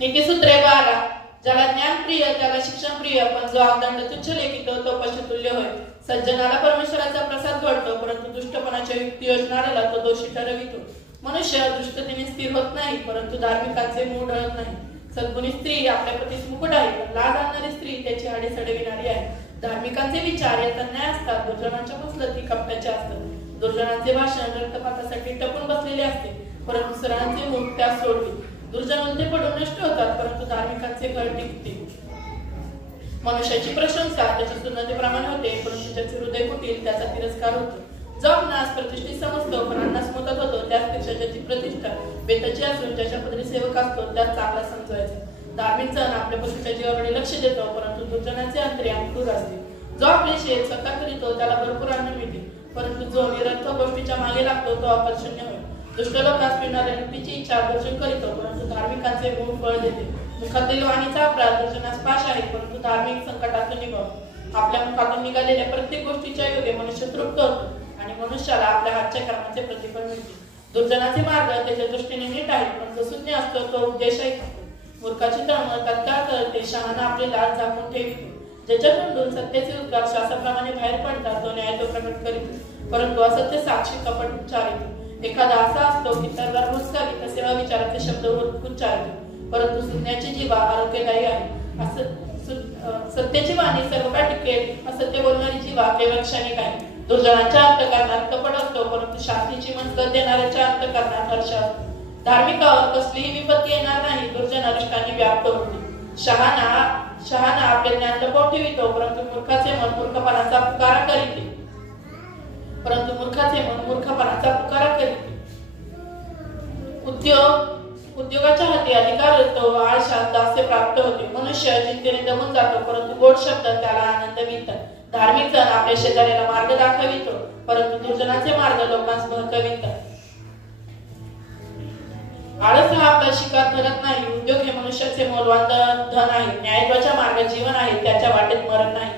नीतिसूत्रे 12. ज्याला ज्ञान प्रिय त्याला शिक्षण प्रिय, पण जो अवदंड तुच्छ लेखितो तो पशुतुल्य होय. सज्जनाला परमेश्वराचा प्रसाद घडतो, परंतु दुष्टपणाच्या युक्ती योजणाऱ्याला तो दोषी ठरवितो. मनुष्य दुष्टतेने स्थिर होत नाही, परंतु धार्मिकांचे मूळ ढळत नाही. सद्गुणी स्त्री आपल्या पतीस मुकुट आहे, पण लाज आणणारी स्त्री त्याची हाडे सडविणारी आहे. धार्मिकांचे विचार याचा न्याय असतात, दुर्जनांच्या मसलती कपट्याचे असतात. दुर्जनांचे भाषण रक्तपातासाठी टपून बसलेले असते, परंतु सरांचे मुख त्यास सोडते. दुर्जन उलटे पडून नष्ट होतात, परंतु धार्मिकांचे घर टिकते. मनुष्याची प्रशंसा त्याच्या सुन्नतीप्रमाणे होते, परंतु त्याचे हृदय कुटील त्याचा तिरस्कार होतो. जो आपणास प्रतिष्ठित समजतो पण अन्नास मुदत होतो, त्याचपेक्षा ज्याची प्रतिष्ठा बेताची असून ज्याच्या पदरी सेवक असतो त्यास चांगला समजायचा. धार्मिक जण आपल्या पशूच्या जीवाकडे लक्ष देतो, परंतु दुर्जनाचे अंतर्याम क्रूर असते. जो आपले शेत स्वतः करीतो त्याला भरपूर अन्न मिळते, परंतु जो निरर्थक गोष्टीच्या मागे लागतो तो आकर्षणीय होय. दुष्ट लोकांस मिळणाऱ्या युक्तीची इच्छा दर्शन करीतो, परंतु धार्मिकांचे गुण फळ देते. मुखातील वाणीचा अपराध दुर्जनास पाश आहे, परंतु धार्मिक संकटातून निभावतो. आपल्या मुखातून निघालेल्या प्रत्येक गोष्टीच्या योगे मनुष्य तृप्त होतो आणि मनुष्याला आपल्या हातच्या कर्माचे प्रतिफळ मिळते. दुर्जनाचे मार्ग त्याच्या दृष्टीने नीट आहे, पण जो शून्य असतो तो उपदेशही खातो. मूर्खाची तळमळ तत्काळ करते, शहाणा आपली लाज झाकून ठेवितो. ज्याच्या तोंडून सत्याचे उद्गार श्वासाप्रमाणे बाहेर पडतात तो न्याय तो प्रकट करीतो, परंतु असत्य साक्षी कपट उच्चारितो. एखादा असा असतो की तरवार भुसकावी तसे अविचाराचे शब्द उच्चारतो, परंतु सुज्ञाची जीवा आरोग्यदायी आहे. सत्याची वाणी सर्व काळ टिकेल, असत्य बोलणारी जीवा केवळ क्षणिक आहे. दुर्जनाच्या अंतःकरणात कपट असतो, परंतु शांतीची मनगत देणाऱ्याच्या अंतःकरणात हर्ष असतो. धार्मिकावर कसलीही विपत्ती येणार नाही, दुर्जन अरिष्टाने व्याप्त होते. शहाणा आपले ज्ञान लपवून ठेवितो, परंतु मूर्खाचे मन मूर्खपणाचा पुकारा करीते. उद्योगाच्या हाती अधिकार येतो, आळशात दास्य प्राप्त होते. मनुष्य चिंतेने दमून जातो, परंतु गोड शब्द त्याला आनंद मिळतात. धार्मिक जण आपल्या शेजाऱ्याला मार्ग दाखवितो, परंतु दुर्जनाचे मार्ग लोकांस बहकवितात. आळस हा आपला शिकार धरत नाही. उद्योग हे मनुष्याचे मौल्यवान धन आहे. न्यायत्वाच्या मार्गात जीवन आहे, त्याच्या वाटेत मरण नाही.